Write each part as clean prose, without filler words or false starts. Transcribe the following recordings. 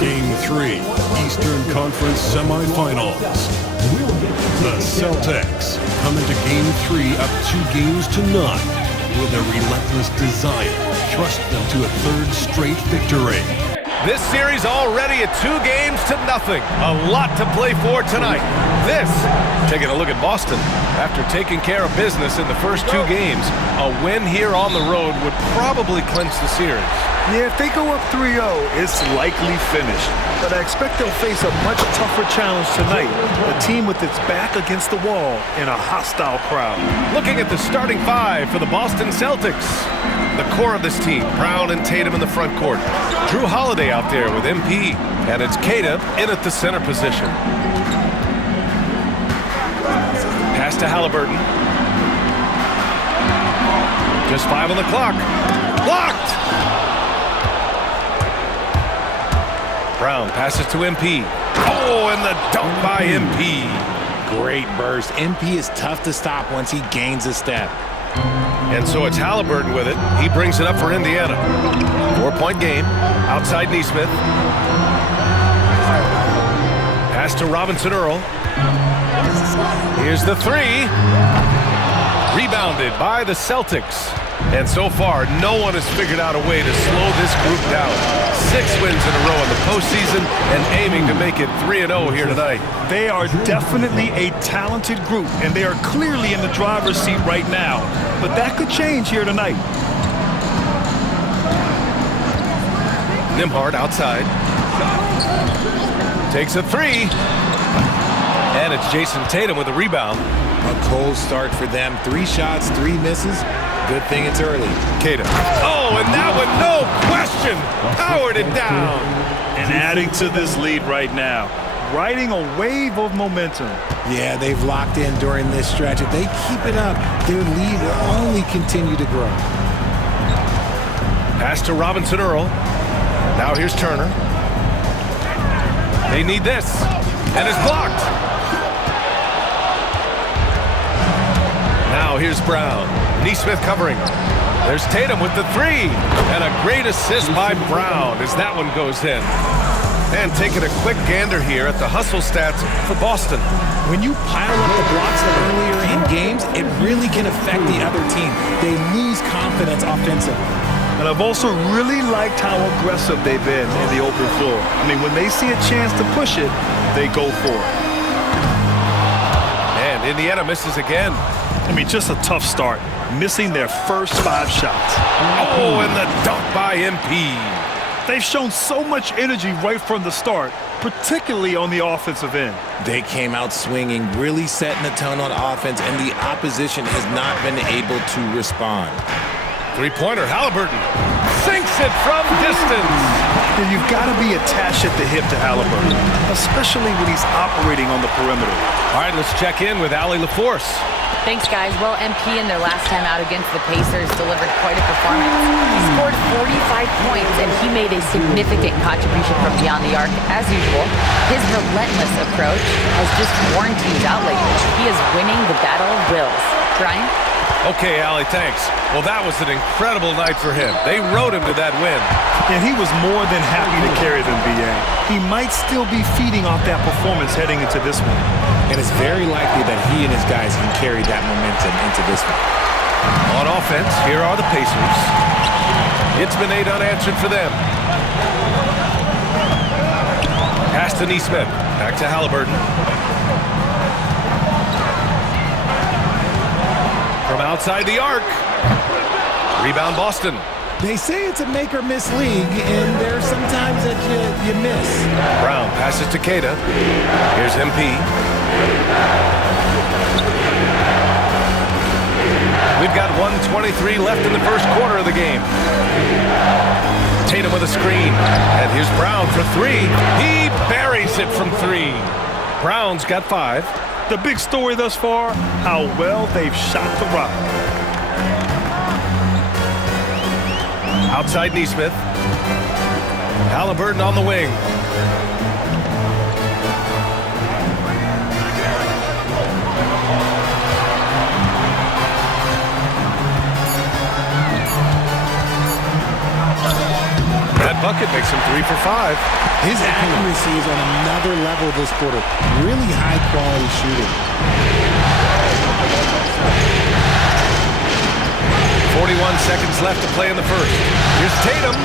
Game 3, Eastern Conference semifinals. The Celtics come into Game 3 up 2-0 with a relentless desire to thrust them to a third straight victory. This series already at 2-0. A lot to play for tonight. This, taking a look at Boston. After taking care of business in the first 2 games, a win here on the road would probably clinch the series. Yeah, if they go up 3-0, it's likely finished. But I expect they'll face a much tougher challenge tonight. A team with its back against the wall in a hostile crowd. Looking at the starting 5 for the Boston Celtics. The core of this team, Brown and Tatum in the front court. Drew Holiday out there with MP. And it's Keita in at the center position. Pass to Halliburton. Just 5 on the clock. Blocked! Brown passes to MP. Oh, and the dunk by MP. Great burst. MP is tough to stop once he gains a step. And so it's Halliburton with it. He brings it up for Indiana. 4-point game. Outside Nesmith. Pass to Robinson Earl. Here's the 3. Rebounded by the Celtics. And so far, no one has figured out a way to slow this group down. 6 wins in a row in the postseason and aiming to make it 3-0 here tonight. They are definitely a talented group, and they are clearly in the driver's seat right now. But that could change here tonight. Nembhard outside. Takes a 3. And it's Jason Tatum with a rebound. A cold start for them. 3 shots, 3 misses. Good thing it's early. Keita. Oh, and that one, no question, powered it down. And adding to this lead right now, riding a wave of momentum. Yeah, they've locked in during this stretch. If they keep it up, their lead will only continue to grow. Pass to Robinson Earl. Now here's Turner. They need this, and it's blocked. Now here's Brown. Nesmith covering. There's Tatum with the 3. And a great assist by Brown as that one goes in. And taking a quick gander here at the hustle stats for Boston. When you pile up the blocks earlier in games, it really can affect the other team. They lose confidence offensively. And I've also really liked how aggressive they've been in the open floor. I mean, when they see a chance to push it, they go for it. And Indiana misses again. I mean, just a tough start, missing their first 5 shots. Oh, and the dunk by MP. They've shown so much energy right from the start, particularly on the offensive end. They came out swinging, really setting the tone on offense, and the opposition has not been able to respond. 3-pointer, Halliburton sinks it from distance. And you've got to be attached at the hip to Halliburton, especially when he's operating on the perimeter. All right, let's check in with Allie LaForce. Thanks, guys. Well, MP in their last time out against the Pacers delivered quite a performance. He scored 45 points, and he made a significant contribution from beyond the arc, as usual. His relentless approach has just worn teams out lately. He is winning the battle of wills. Brian? Okay, Allie, thanks. Well, that was an incredible night for him. They rode him to that win. And he was more than happy to carry them, B.A. He might still be feeding off that performance heading into this one. And it's very likely that he and his guys can carry that momentum into this one. On offense, here are the Pacers. It's been 8 unanswered for them. Pass to Nesmith. Back to Halliburton. From outside the arc. Rebound Boston. They say it's a make-or-miss league, and there's sometimes that you miss. Brown passes to Keita. Here's MP. We've got 1:23 left in the first quarter of the game. Tatum with a screen. And here's Brown for 3. He buries it from 3. Brown's got 5. The big story thus far, how well they've shot the rock. Outside Nesmith. Halliburton on the wing. bucket makes him 3 for 5. His accuracy is on another level this quarter. Really high-quality shooting. 41 seconds left to play in the first. Here's Tatum,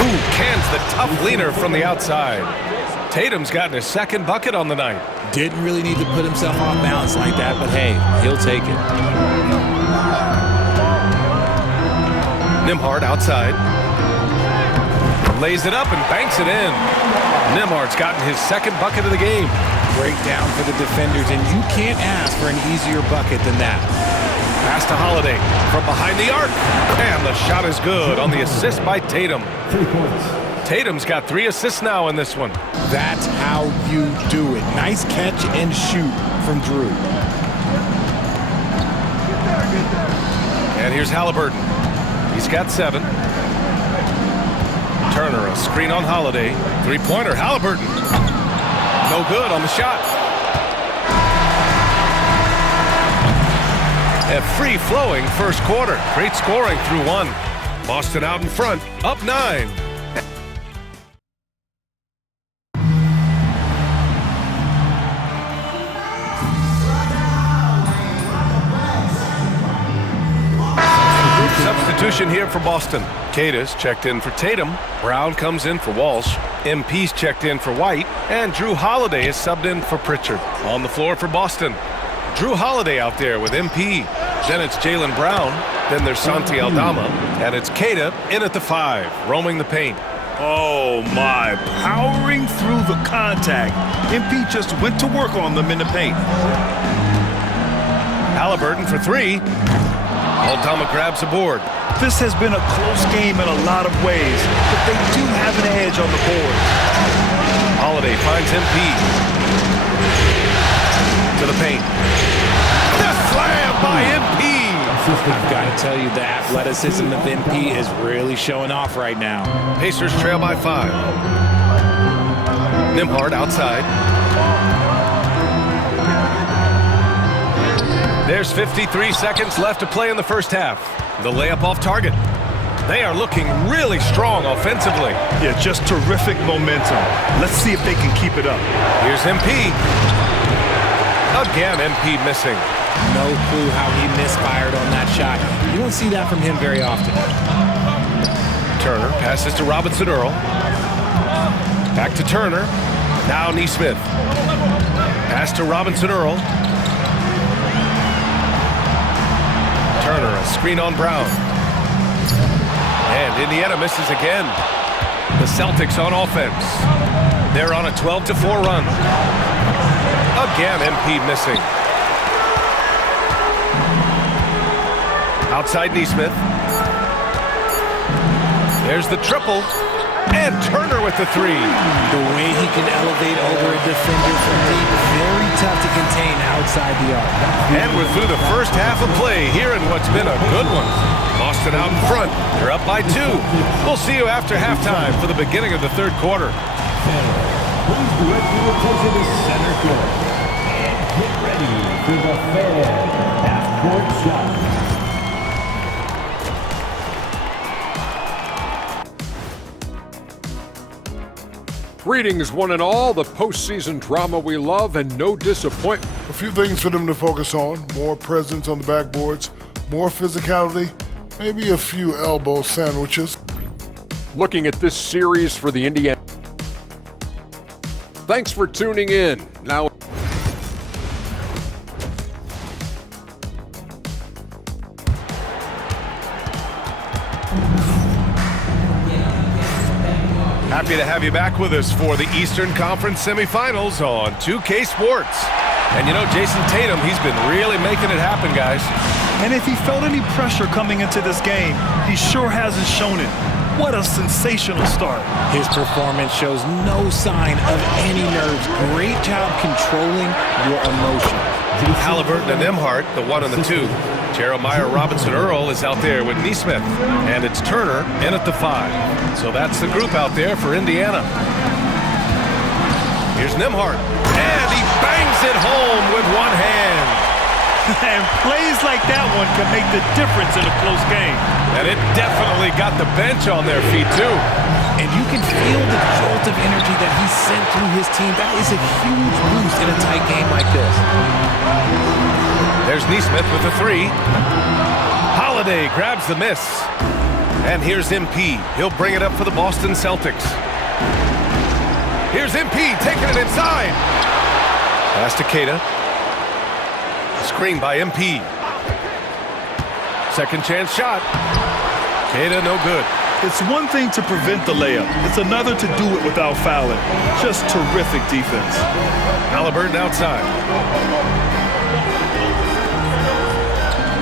who cans the tough leaner from the outside. Tatum's gotten his second bucket on the night. Didn't really need to put himself off balance like that, but hey, he'll take it. Nembhard outside. Lays it up and banks it in. Nembhard's gotten his second bucket of the game. Breakdown for the defenders, and you can't ask for an easier bucket than that. Pass to Holiday from behind the arc. And the shot is good on the assist by Tatum. 3 points. Tatum's got 3 assists now in this one. That's how you do it. Nice catch and shoot from Drew. And here's Halliburton. He's got 7. Turner, a screen on Holiday. 3-pointer, Halliburton. No good on the shot. A free-flowing first quarter. Great scoring through 1. Boston out in front, up 9. Substitution here for Boston. Cadiz checked in for Tatum. Brown comes in for Walsh. MP's checked in for White. And Drew Holiday is subbed in for Pritchard. On the floor for Boston, Drew Holiday out there with MP. Then it's Jaylen Brown. Then there's Santi Aldama. And it's Queta in at the 5, roaming the paint. Oh, my. Powering through the contact. MP just went to work on them in the paint. Halliburton for 3. Aldama grabs a board. This has been a close game in a lot of ways, but they do have an edge on the board. Holiday finds MP. To the paint. The slam by MP! I've got to tell you, the athleticism of MP is really showing off right now. Pacers trail by 5. Nembhard outside. There's 53 seconds left to play in the first half. The layup off target. They are looking really strong offensively. Yeah, just terrific momentum. Let's see if they can keep it up. Here's MP. Again, MP missing. No clue how he misfired on that shot. You don't see that from him very often. Turner passes to Robinson Earl. Back to Turner. Now Nesmith. Pass to Robinson Earl. Turner, a screen on Brown. And Indiana misses again. The Celtics on offense. They're on a 12-4 run. Again, MP missing. Outside Nesmith. There's the triple. And Turner with the 3. The way he can elevate over a defender from deep, very tough to contain outside the arc. And we're through the first half of play here in what's been a good one. Boston out in front. They're up by 2. We'll see you after halftime for the beginning of the third quarter. Please direct your attention to center court. And get ready for the fair half-court shot. Greetings, one and all. The postseason drama we love and no disappointment. A few things for them to focus on. More presence on the backboards, more physicality, maybe a few elbow sandwiches. Looking at this series for the Indiana. Thanks for tuning in. Now, happy to have you back with us for the Eastern Conference semifinals on 2K Sports. And you know, Jason Tatum, he's been really making it happen, guys. And if he felt any pressure coming into this game, he sure hasn't shown it. What a sensational start. His performance shows no sign of any nerves. Great job controlling your emotions. Halliburton and Nembhard, the 1 and the 2. Jeremiah Robinson Earl is out there with Nesmith. And it's Turner in at the 5. So that's the group out there for Indiana. Here's Nembhard. And he bangs it home with one hand. And plays like that one can make the difference in a close game. And it definitely got the bench on their feet, too. And you positive energy that he sent through his team, that is a huge boost in a tight game like this. There's Neesmith with the three. Holiday grabs the miss. And here's MP. He'll bring it up for the Boston Celtics. Here's MP taking it inside. Pass to Keita. Screen by MP. Second chance shot. Keita no good. It's one thing to prevent the layup. It's another to do it without fouling. Just terrific defense. Halliburton outside.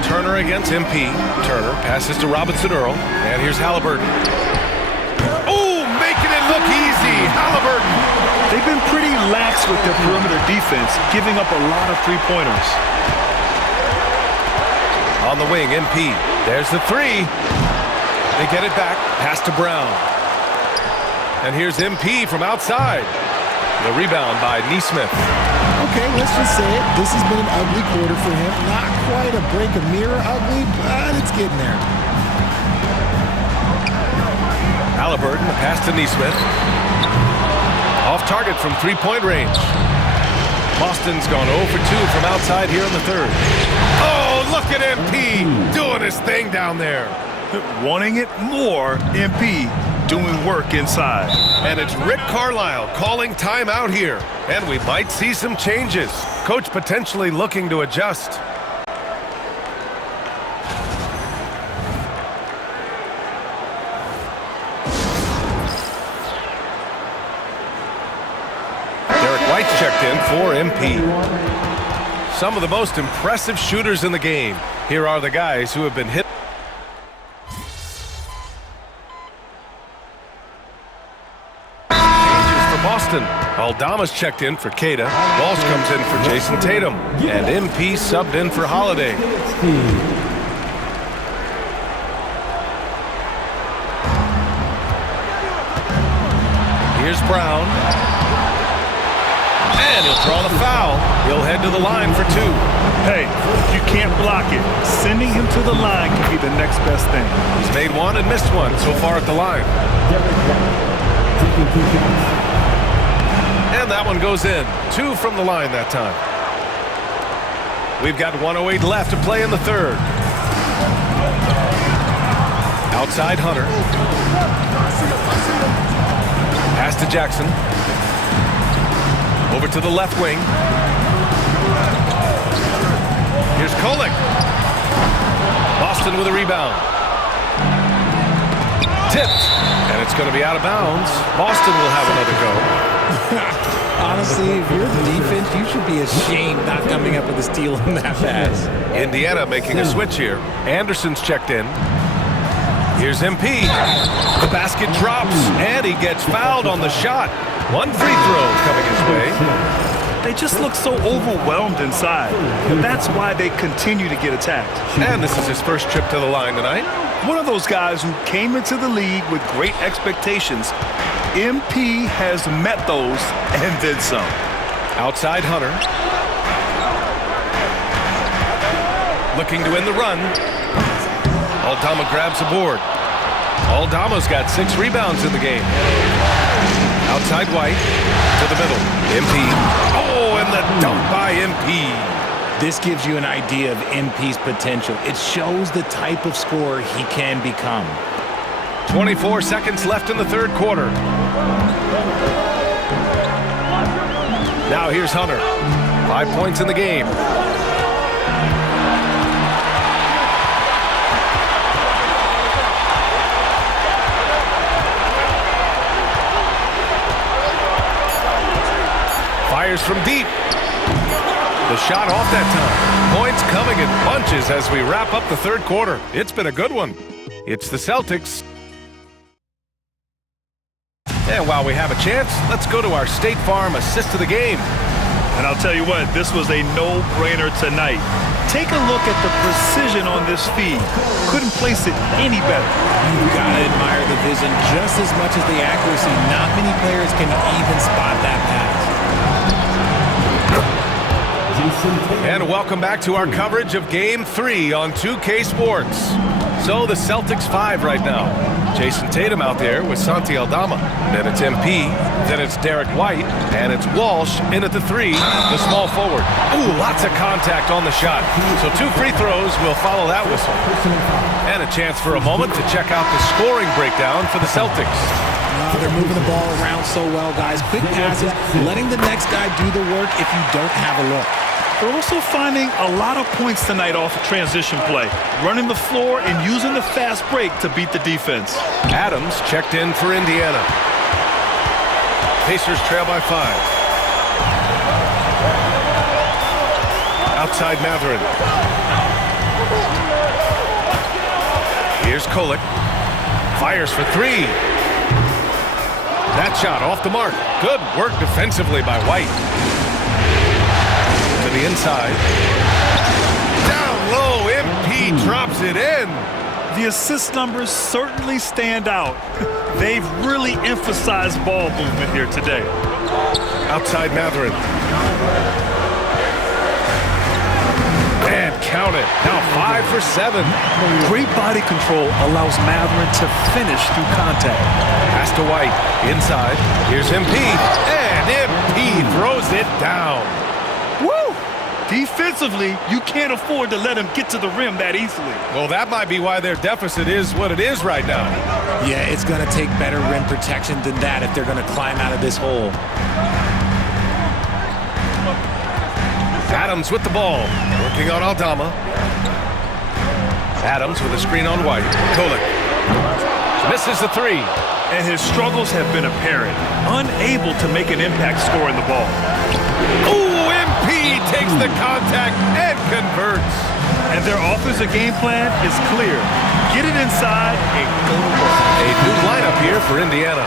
Turner against MP. Turner passes to Robinson Earl. And here's Halliburton. Oh, making it look easy. Halliburton. They've been pretty lax with their perimeter defense, giving up a lot of three-pointers. On the wing, MP. There's the three. They get it back. Pass to Brown. And here's MP from outside. The rebound by Neesmith. Okay, let's just say it. This has been an ugly quarter for him. Not quite a break a mirror ugly, but it's getting there. Halliburton, the pass to Neesmith. Off target from three-point range. Boston's gone 0 for 2 from outside here in the third. Oh, look at MP doing his thing down there. Wanting it more, MP doing work inside. And it's Rick Carlisle calling timeout here. And we might see some changes. Coach potentially looking to adjust. Derek White's checked in for MP. Some of the most impressive shooters in the game. Here are the guys who have been hit. Boston. Aldama's checked in for Keita. Walsh comes in for Jason Tatum. And MP subbed in for Holiday. Here's Brown. And he'll draw the foul. He'll head to the line for two. Hey, you can't block it. Sending him to the line can be the next best thing. He's made one and missed one so far at the line. And that one goes in. 2 from the line that time. We've got 1:08 left to play in the third. Outside Hunter. Pass to Jackson. Over to the left wing. Here's Kolek. Boston with a rebound. Tipped. And it's going to be out of bounds. Boston will have another go. Honestly, if you're the defense, you should be ashamed not coming up with a steal on that pass. Indiana making a switch here. Anderson's checked in. Here's MP. The basket drops, and he gets fouled on the shot. One free throw coming his way. They just look so overwhelmed inside. And that's why they continue to get attacked. And this is his first trip to the line tonight. One of those guys who came into the league with great expectations. MP has met those and then some. Outside Hunter. Looking to win the run. Aldama grabs the board. Aldama's got 6 rebounds in the game. Outside White. To the middle. MP. Oh, and the dunk by MP. This gives you an idea of MP's potential. It shows the type of scorer he can become. 24 seconds left in the third quarter. Now here's Hunter. 5 points in the game. Fires from deep. The shot off that time. Points coming in bunches as we wrap up the third quarter. It's been a good one. It's the Celtics. And while we have a chance, let's go to our State Farm assist of the game. And I'll tell you what, this was a no-brainer tonight. Take a look at the precision on this feed. Couldn't place it any better. You've got to admire the vision just as much as the accuracy. Not many players can even spot that pass. And welcome back to our coverage of Game 3 on 2K Sports. So the Celtics 5 right now. Jason Tatum out there with Santi Aldama. Then it's MP. Then it's Derek White. And it's Walsh in at the 3, the small forward. Ooh, lots of contact on the shot. So 2 free throws will follow that whistle. And a chance for a moment to check out the scoring breakdown for the Celtics. They're moving the ball around so well, guys. Quick passes, letting the next guy do the work if you don't have a look. They're also finding a lot of points tonight off of transition play, running the floor and using the fast break to beat the defense. Adams checked in for Indiana. Pacers trail by 5. Outside Matherin. Here's Kolek. Fires for 3. That shot off the mark. Good work defensively by White. To the inside. Down low, MP drops it in. The assist numbers certainly stand out. They've really emphasized ball movement here today. Outside Matherin. And count it. Now 5 for 7. Great body control allows Matherin to finish through contact. Pass to White. Inside. Here's MP. And MP throws it down. Woo! Defensively, you can't afford to let him get to the rim that easily. Well, that might be why their deficit is what it is right now. Yeah, it's going to take better rim protection than that if they're going to climb out of this hole. Adams with the ball. Working on Aldama. Adams with a screen on White. Kolek. Misses the 3. And his struggles have been apparent. Unable to make an impact scoring the ball. Ooh, MP takes the contact and converts. And their offensive game plan is clear. Get it inside and go to work. A new lineup here for Indiana.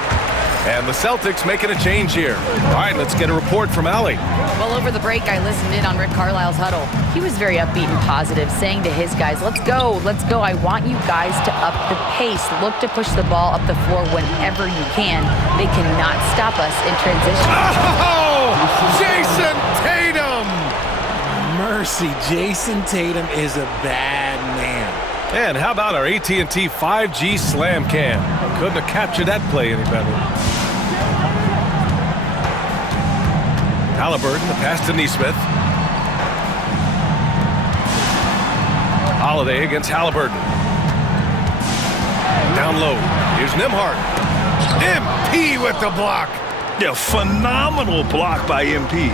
And the Celtics making a change here. All right, let's get a report from Allie. Well, over the break, I listened in on Rick Carlisle's huddle. He was very upbeat and positive, saying to his guys, let's go. I want you guys to up the pace. Look to push the ball up the floor whenever you can. They cannot stop us in transition. Oh, Jason Tatum! Mercy, Jason Tatum is a bad man. And how about our AT&T 5G slam cam? Couldn't have captured that play any better. Halliburton, the pass to Nesmith. Holiday against Halliburton. Down low. Here's Nembhard. MP with the block. Yeah, phenomenal block by MP.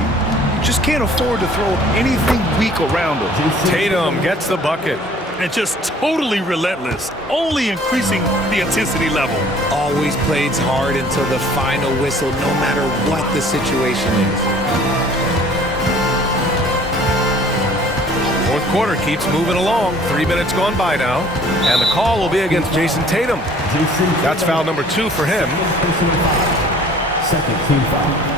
Just can't afford to throw anything weak around him. Tatum gets the bucket. And just totally relentless, only increasing the intensity level. Always plays hard until the final whistle, no matter what the situation is. Fourth quarter keeps moving along. 3 minutes gone by now. And the call will be against Jason Tatum. That's foul number 2 for him. Second team foul.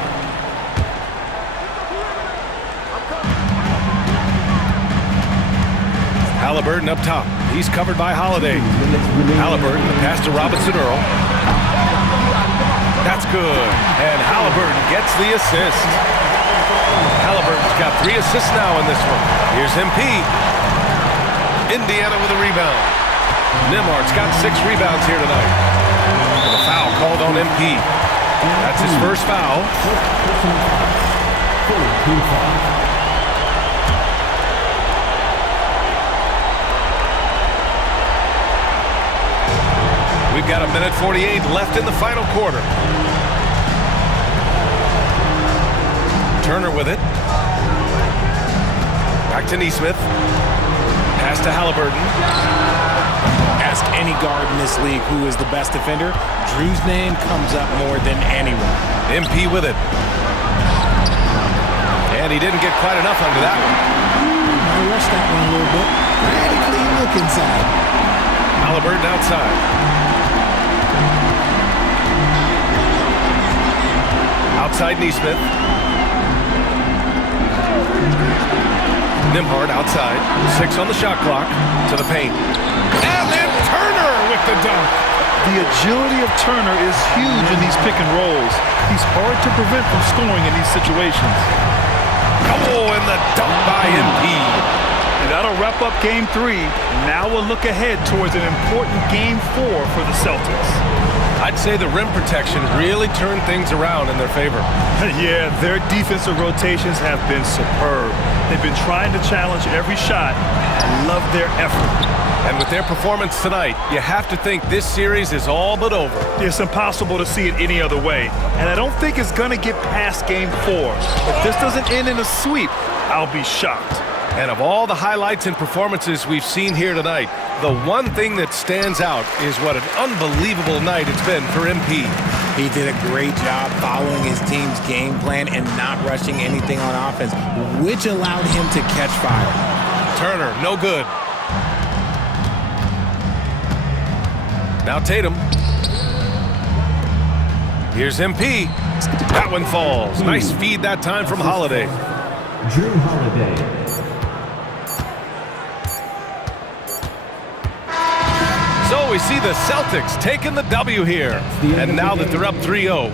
Halliburton up top. He's covered by Holiday. Halliburton, the pass to Robinson Earl. That's good. And Halliburton gets the assist. Halliburton's got 3 assists now in this one. Here's MP. Indiana with a rebound. Nembhard's got 6 rebounds here tonight. And a foul called on MP. That's his first foul. We've got 1:48 left in the final quarter. Turner with it. Back to Nesmith. Pass to Halliburton. Ask any guard in this league who is the best defender. Drew's name comes up more than anyone. MP with it. And he didn't get quite enough under that one. I rushed that one a little bit. Pretty clean look inside. Halliburton outside. Outside Nesmith. Nembhard outside. 6 on the shot clock. To the paint. And then Turner with the dunk. The agility of Turner is huge in these pick and rolls. He's hard to prevent from scoring in these situations. Oh, and the dunk by MP. And That'll wrap up Game 3. Now we'll look ahead towards an important Game 4 for the Celtics. I'd say the rim protection really turned things around in their favor. Yeah, their defensive rotations have been superb. They've been trying to challenge every shot. I love their effort. And with their performance tonight, you have to think this series is all but over. It's impossible to see it any other way. And I don't think it's going to get past Game 4. If this doesn't end in a sweep, I'll be shocked. And of all the highlights and performances we've seen here tonight, the one thing that stands out is what an unbelievable night it's been for MP. He did a great job following his team's game plan and not rushing anything on offense, which allowed him to catch fire. Turner, no good. Now Tatum. Here's MP. That one falls. Nice feed that time from Holiday. Drew Holiday. So we see the Celtics taking the W here. And now that they're up 3-0,